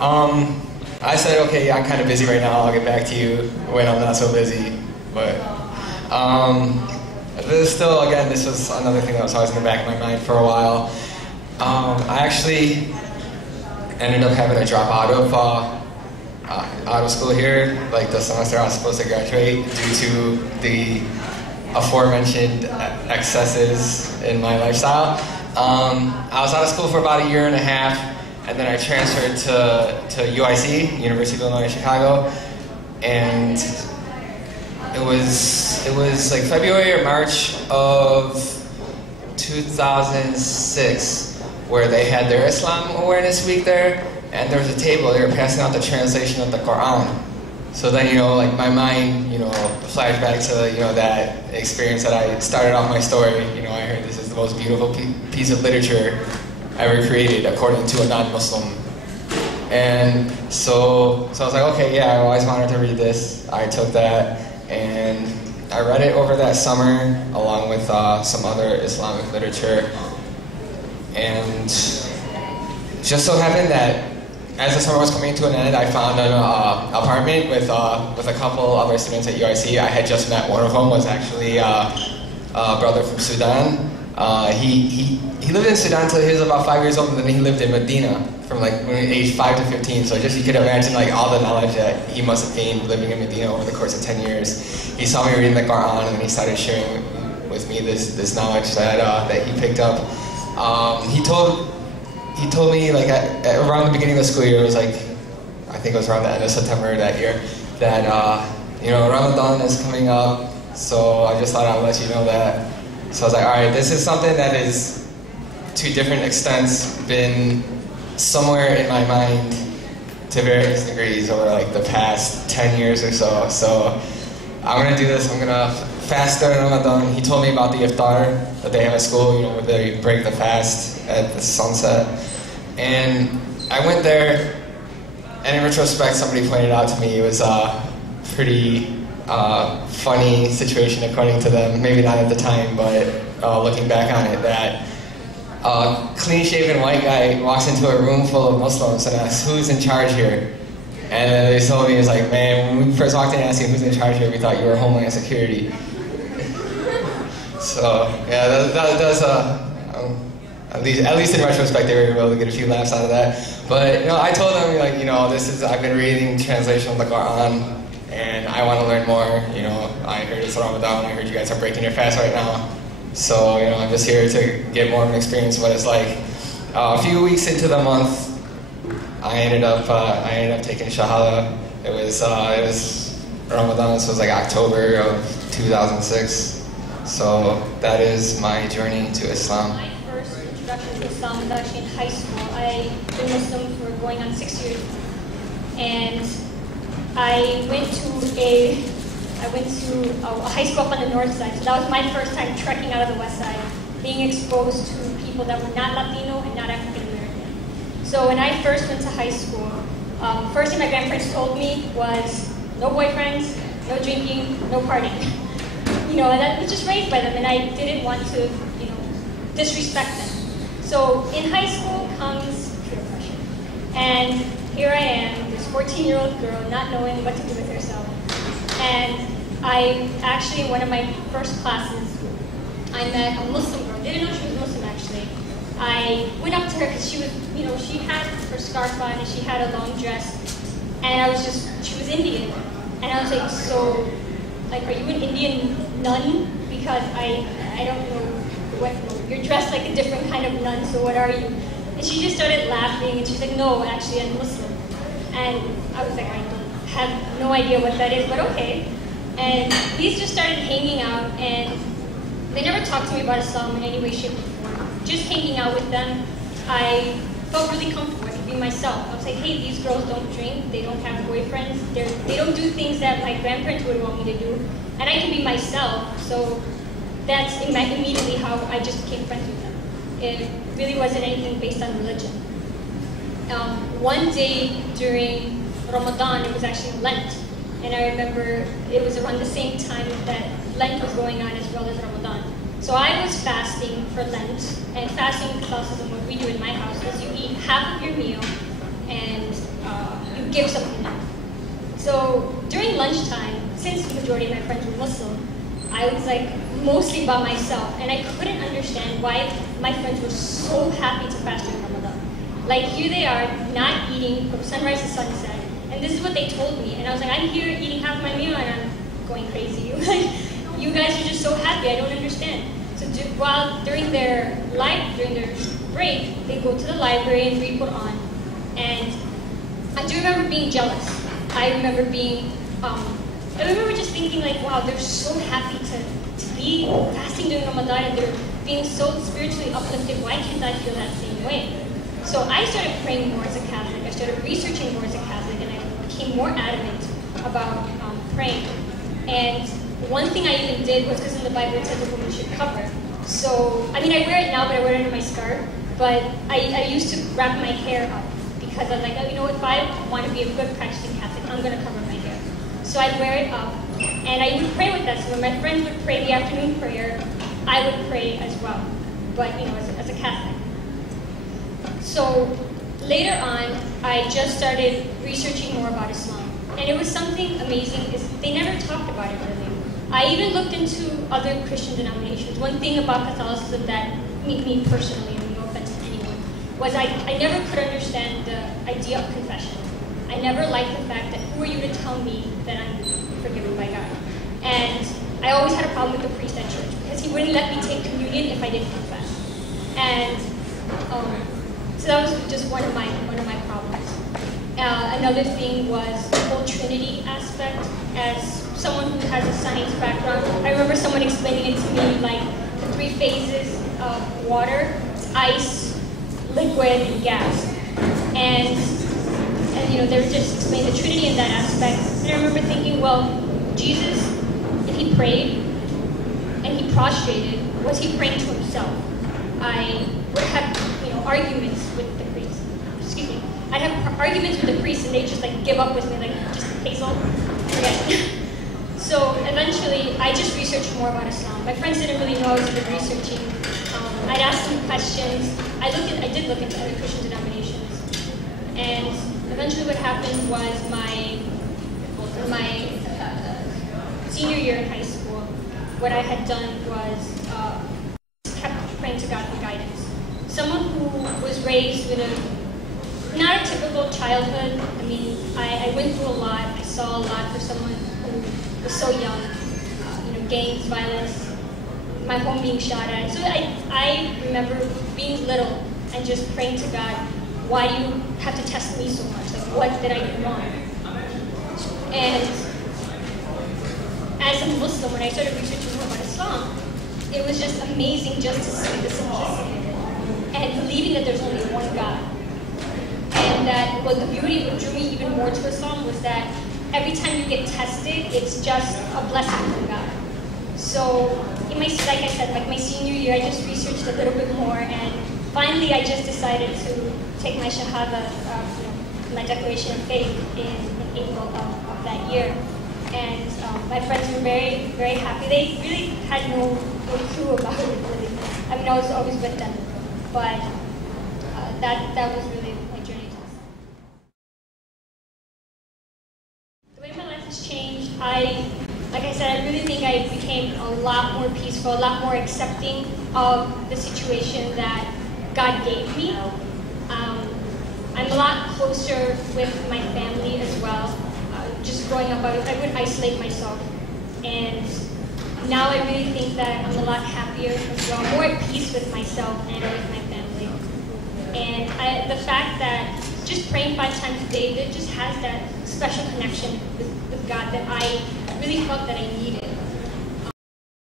I said, okay, yeah, I'm kind of busy right now. I'll get back to you when I'm not so busy. But still, again, this was another thing that was always in the back of my mind for a while. I actually ended up having to drop out of school here, like the semester I was supposed to graduate, due to the aforementioned excesses in my lifestyle. I was out of school for about 1.5 years, and then I transferred to UIC, University of Illinois Chicago, and it was like February or March of 2006 where they had their Islam Awareness Week there, and there was a table, they were passing out the translation of the Quran. So then, like my mind, flashed back to, that experience that I started off my story. I heard this is the most beautiful piece of literature ever created according to a non-Muslim. And so I was like, okay, yeah, I always wanted to read this. I took that and I read it over that summer along with some other Islamic literature. And just so happened that as the summer was coming to an end, I found an apartment with a couple other students at UIC. I had just met one of them, was actually a brother from Sudan. He lived in Sudan until he was about 5 years old, and then he lived in Medina from like age 5 to 15. So just you could imagine like all the knowledge that he must have gained living in Medina over the course of 10 years. He saw me reading the Quran, and then he started sharing with me this knowledge that he picked up. He told me like around the beginning of the school year, it was like, I think it was around the end of September that year, that Ramadan is coming up, so I just thought I'd let you know that. So I was like, all right, this is something that is, to different extents, been somewhere in my mind to various degrees over like the past 10 years or so. So I'm gonna do this, I'm gonna fast during Ramadan. He told me about the iftar that they have at school, where they break the fast at the sunset. And I went there, and in retrospect, somebody pointed out to me it was a pretty funny situation according to them. Maybe not at the time, but looking back on it, that a clean-shaven white guy walks into a room full of Muslims and asks, "Who's in charge here?" And then they told me, it's like, "Man, when we first walked in and asked you who's in charge here, we thought you were Homeland Security." So yeah, that was at least in retrospect, they were able to get a few laughs out of that. But I told them I've been reading translation of the Quran, and I want to learn more. I heard it's Ramadan. I heard you guys are breaking your fast right now, so I'm just here to get more of an experience of what it's like. A few weeks into the month, I ended up taking Shahada. It was Ramadan, so it was like October of 2006. So that is my journey to Islam. My first introduction to Islam was actually in high school. I've been Muslim for going on 6 years, and I went to a high school up on the north side. So that was my first time trekking out of the west side, being exposed to people that were not Latino and not African American. So when I first went to high school, first thing my grandparents told me was no boyfriends, no drinking, no partying. And I was just raised by them, and I didn't want to, disrespect them. So in high school comes peer pressure. And here I am, this 14-year-old girl, not knowing what to do with herself. And I actually, in one of my first classes, I met a Muslim girl. Didn't know she was Muslim, actually. I went up to her because she was, she had her scarf on and she had a long dress. And she was Indian. And I was like, so, like, are you an Indian nun? Because I don't know what, you're dressed like a different kind of nun, so what are you? And she just started laughing, and she's like, no, actually, I'm Muslim. And I was like, I have no idea what that is, but okay. And these just started hanging out, and they never talked to me about Islam in any way, shape, or form. Just hanging out with them, I felt really comfortable. I could be myself. I was like, hey, these girls don't drink, they don't have boyfriends, they don't do things that my grandparents would want me to do, and I can be myself. So that's immediately how I just became friends with them. It really wasn't anything based on religion. One day during Ramadan, it was actually Lent, and I remember it was around the same time that Lent was going on as well as Ramadan. So I was fasting for Lent, and fasting in Catholicism, what we do in my house is you eat half of your meal, and give something up. So during lunchtime, since the majority of my friends were Muslim, I was like mostly by myself, and I couldn't understand why my friends were so happy to fast during Ramadan. Like here they are, not eating from sunrise to sunset, and this is what they told me, and I was like, I'm here eating half my meal, and I'm going crazy. Like, you guys are just so happy, I don't understand. So while during their break, they go to the library and read Quran, and I do remember being jealous. I remember just thinking like, wow, they're so happy to be fasting during Ramadan, and they're being so spiritually uplifted. Why can't I feel that same way? So I started praying more as a Catholic. I started researching more as a Catholic, and I became more adamant about praying. And one thing I even did was, because in the Bible it says a woman should cover. So, I mean, I wear it now, but I wear it under my scarf. But I used to wrap my hair up, because I was like, oh, you know, if I want to be a good practicing Catholic, I'm going to cover my hair. So I'd wear it up, and I would pray with that. So when my friends would pray the afternoon prayer, I would pray as well, but, you know, as a Catholic. So later on, I just started researching more about Islam. And it was something amazing, is they never talked about it really. I even looked into other Christian denominations. One thing about Catholicism that me personally, and no offense to anyone, was I never could understand the idea of confession. I never liked the fact that, who are you to tell me that I'm forgiven by God? And I always had a problem with the priest at church, because he wouldn't let me take communion if I didn't confess. And so that was just one of my problems. Another thing was the whole Trinity aspect. As someone who has a science background, I remember someone explaining it to me like the 3 phases of water: ice, liquid, and gas. And you know, they were just explaining the Trinity in that aspect. And I remember thinking, well, Jesus, if he prayed and he prostrated, was he praying to himself? I would have, you know, arguments with the priest. Excuse me. I'd have arguments with the priest, and they'd just like give up with me, like, just Hazel, forget. So eventually, I just researched more about Islam. My friends didn't really know I was even researching. I'd ask them questions. I did look into other Christian denominations, and eventually, what happened was my senior year in high school, what I had done was kept praying to God for guidance. Someone who was raised with not a typical childhood. I mean, I went through a lot. I saw a lot for someone who was so young. You know, gangs, violence, my home being shot at. So I remember being little and just praying to God, why do you have to test me so much? Like, what did I do wrong? And as a Muslim, when I started researching more about Islam, it was just amazing just to see the simplicity of it, and believing that there's only one God. And that, well, the beauty of what drew me even more to Islam was that every time you get tested, it's just a blessing from God. So, like I said, like my senior year, I just researched a little bit more, and finally I just decided to take my Shahada, my declaration of faith in April of that year. And my friends were very, very happy. They really had no clue about it, really. I mean, I was always with them. But that was really my journey to Islam. The way my life has changed, like I said, I really think I became a lot more peaceful, a lot more accepting of the situation that God gave me. I'm a lot closer with my family as well. Just growing up, I would isolate myself. And now I really think that I'm a lot happier as well, more at peace with myself and with my family. And the fact that just praying 5 times a day, it just has that special connection with God that I really felt that I needed.